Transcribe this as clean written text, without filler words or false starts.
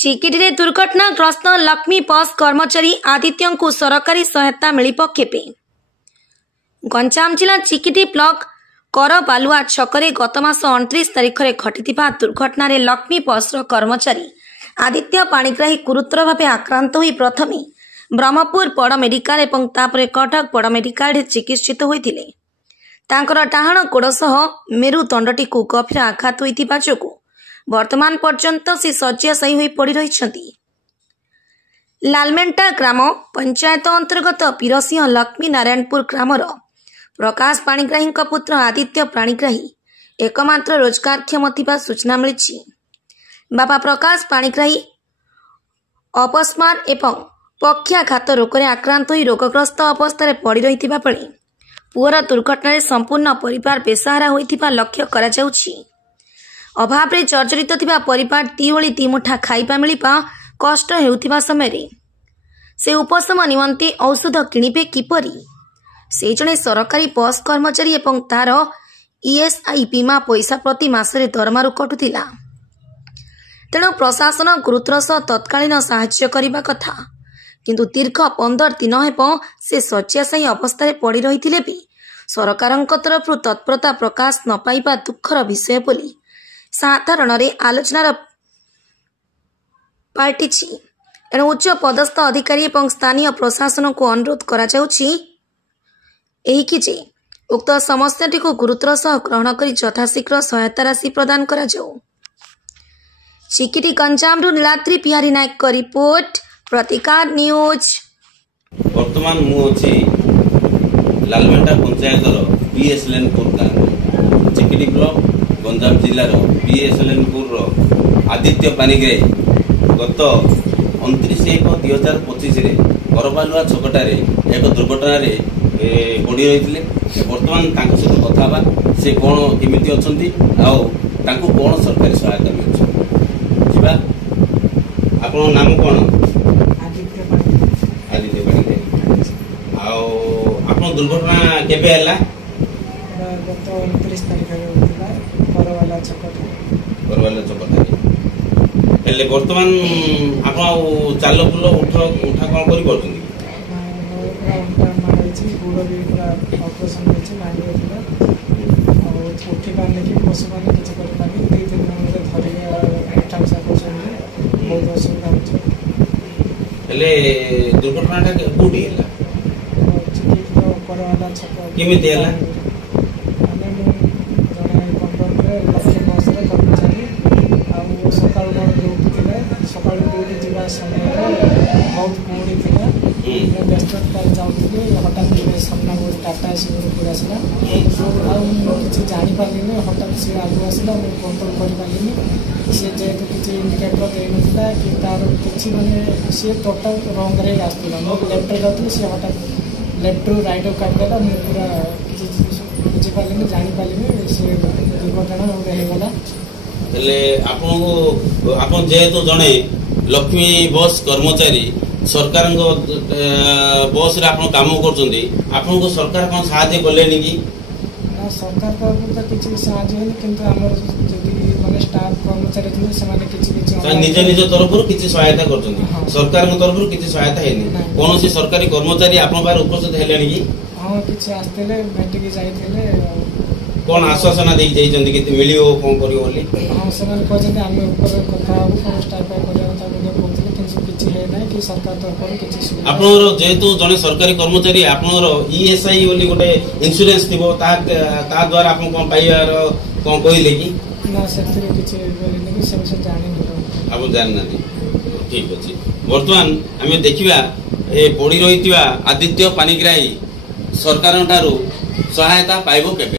चिकिटी दुर्घटनाग्रस्त लक्ष्मी बस कर्मचारी आदित्य को सरकारी सहायता मिलिब केबे। गंजाम जिला चिकिटी ब्लॉक करबालुआ छकरे गत मास 29 तारिख में घटिथिबा दुर्घटना लक्ष्मी बस कर्मचारी आदित्य पाणिग्राही गुरुतर भाव आक्रांत होई प्रथमे ब्रह्मपुर बड़ मेडिकल एवं तापर कटक बड़ मेडिकल चिकित्सित होइथिले। तांकर डाहाण गोड़ सह मेरुदंडटी को गभीर आघात होइथिबा जोगु वर्तमान पर्यंत से शଯ୍याशायी होई पड़ी रहिछंती। लालमेंटा ग्राम पंचायत अंतर्गत पीरसिंह लक्ष्मी नारायणपुर ग्रामर प्रकाश पाणिग्राही पुत्र आदित्य पाणिग्राही एकमात्र रोजगारक्षम थिबा सूचना मिली। बापा प्रकाश पाणिग्राही अपस्मार एवं पक्षाघात रोग में आक्रांत होई रोगग्रस्त अवस्था पड़ी रहिथिबा बेले पुअर दुर्घटना संपूर्ण परिवार बेसहारा होइथिबा लक्ष्य करा जाउछि। अभाव रे जर्जरित थिबा परिवार दिओली दिमुठा खाइबा मिलिबा कष्ट हेउथिबा समय से उपशम निमंते औषध किनिबे किपरि। से जने सरकारी बस कर्मचारी एवं तार ईएसआई बीमा पैसा प्रति मासरे दरमारु कटुथिला। तेणु प्रशासन गुरुतर सह तत्कालीन साहाय्य करिबा कथा, किंतु दीर्घ 15 दिन हेब से शଯ୍याशायी अवस्था पड़ी रहिथिले भी सरकारक तरफ तत्परता प्रकाश न पाइबा दुखर विषय बोली साधारण आलोचनार पार्टी। एणु उच्च पदस्थ अधिकारी एवं स्थानीय प्रशासन को अनुरोध करा जाउछि जे उक्त समस्याटी को गुरुतर सह ग्रहण कर यथाशीघ्र सहायता राशि प्रदान करा जाऊ। चिकिटी गंजाम नीलाद्री बिहारी नायक का रिपोर्ट, प्रतिकार न्यूज। वर्तमान मुझे लालमेंटा पंचायतर बीएसएलएनपुर गाँव चिकिटी ब्लॉक गंजाम जिलार बीएसएलएनपुर आदित्य पाणिग्राही गत 29/1/2025 करबालुआ छकटार एक दुर्घटन पड़ी रही। बर्तमान सहित कथा से कौन केमी अच्छा कौन सरकारी सहायता मिलूँ। आप नाम कौन? आदित्य पाणिग्राही। आप दुर्घटना केबे हैला? गत 29 तारिख करबाला छकटा हेले बर्तमान आप चाल बुल उठा कौन कर गोड़ भी पूरा ऑपरेशन उठी पारे कि बस पारे किसी कर पारे 2-3 दिन धरिक उठा बसा कर बहुत असुविधा हेले दुर्घटना कोठी हैला? करवाला छक केमिति हैला? जड़े कंपाउंड लक्ष्मी बस कर्मचारी सका ड्यूटी थे सका ड्यूटी जावा समय बहुत कुड़ी थी व्यस्त जाऊँगी हठात सामना गोटे टाटा एसी गोटे आसला किसी जापारे हठात सी आगे आसला मुझे कंट्रोल कर पारे सी जेहतु किसी इंडिकेटर देना कि तार कि मैंने सी टोटाल रंग आसला मो लेफ्ट जाऊँगी सी हठात लेफ्ट रु राइट काटिदेला मुझे पूरा किसी बुझीपारे जापारे सी दुर्घटना गोटे होगा। आप जेहेतु जड़े लक्ष्मी बस कर्मचारी सरकार बस रे आप काम कर सरकार कौन साहाय्य कले कि? सरकार तरफ तो किसी साहाय्य होनी किंतु आमर जदि माने स्टाफ कर्मचारी थे से किसी निज निज तरफ किसी सहायता कर सरकार तरफ किसी सहायता है कौन सी सरकारी कर्मचारी आप उपस्थित है कि? हाँ किसी आसते भेटिकी जाते कौन आश्वासना दे मिल कौन कर? हाँ से कहते आम कथा कौन स्टाफ किसी है ना कि सरकार तरफ किसी आप जेहेतु जड़े सरकारी कर्मचारी आप ईएसआई गोटे इन्शुरेंस थी द्वारा आप कौन पाइबार कौन कहले कि? ना से किसी आप जानना ठीक अच्छे। बर्तमान आम देखा पड़ी रही आदित्य पाणिग्राही सरकार सहायता पाइब केबे?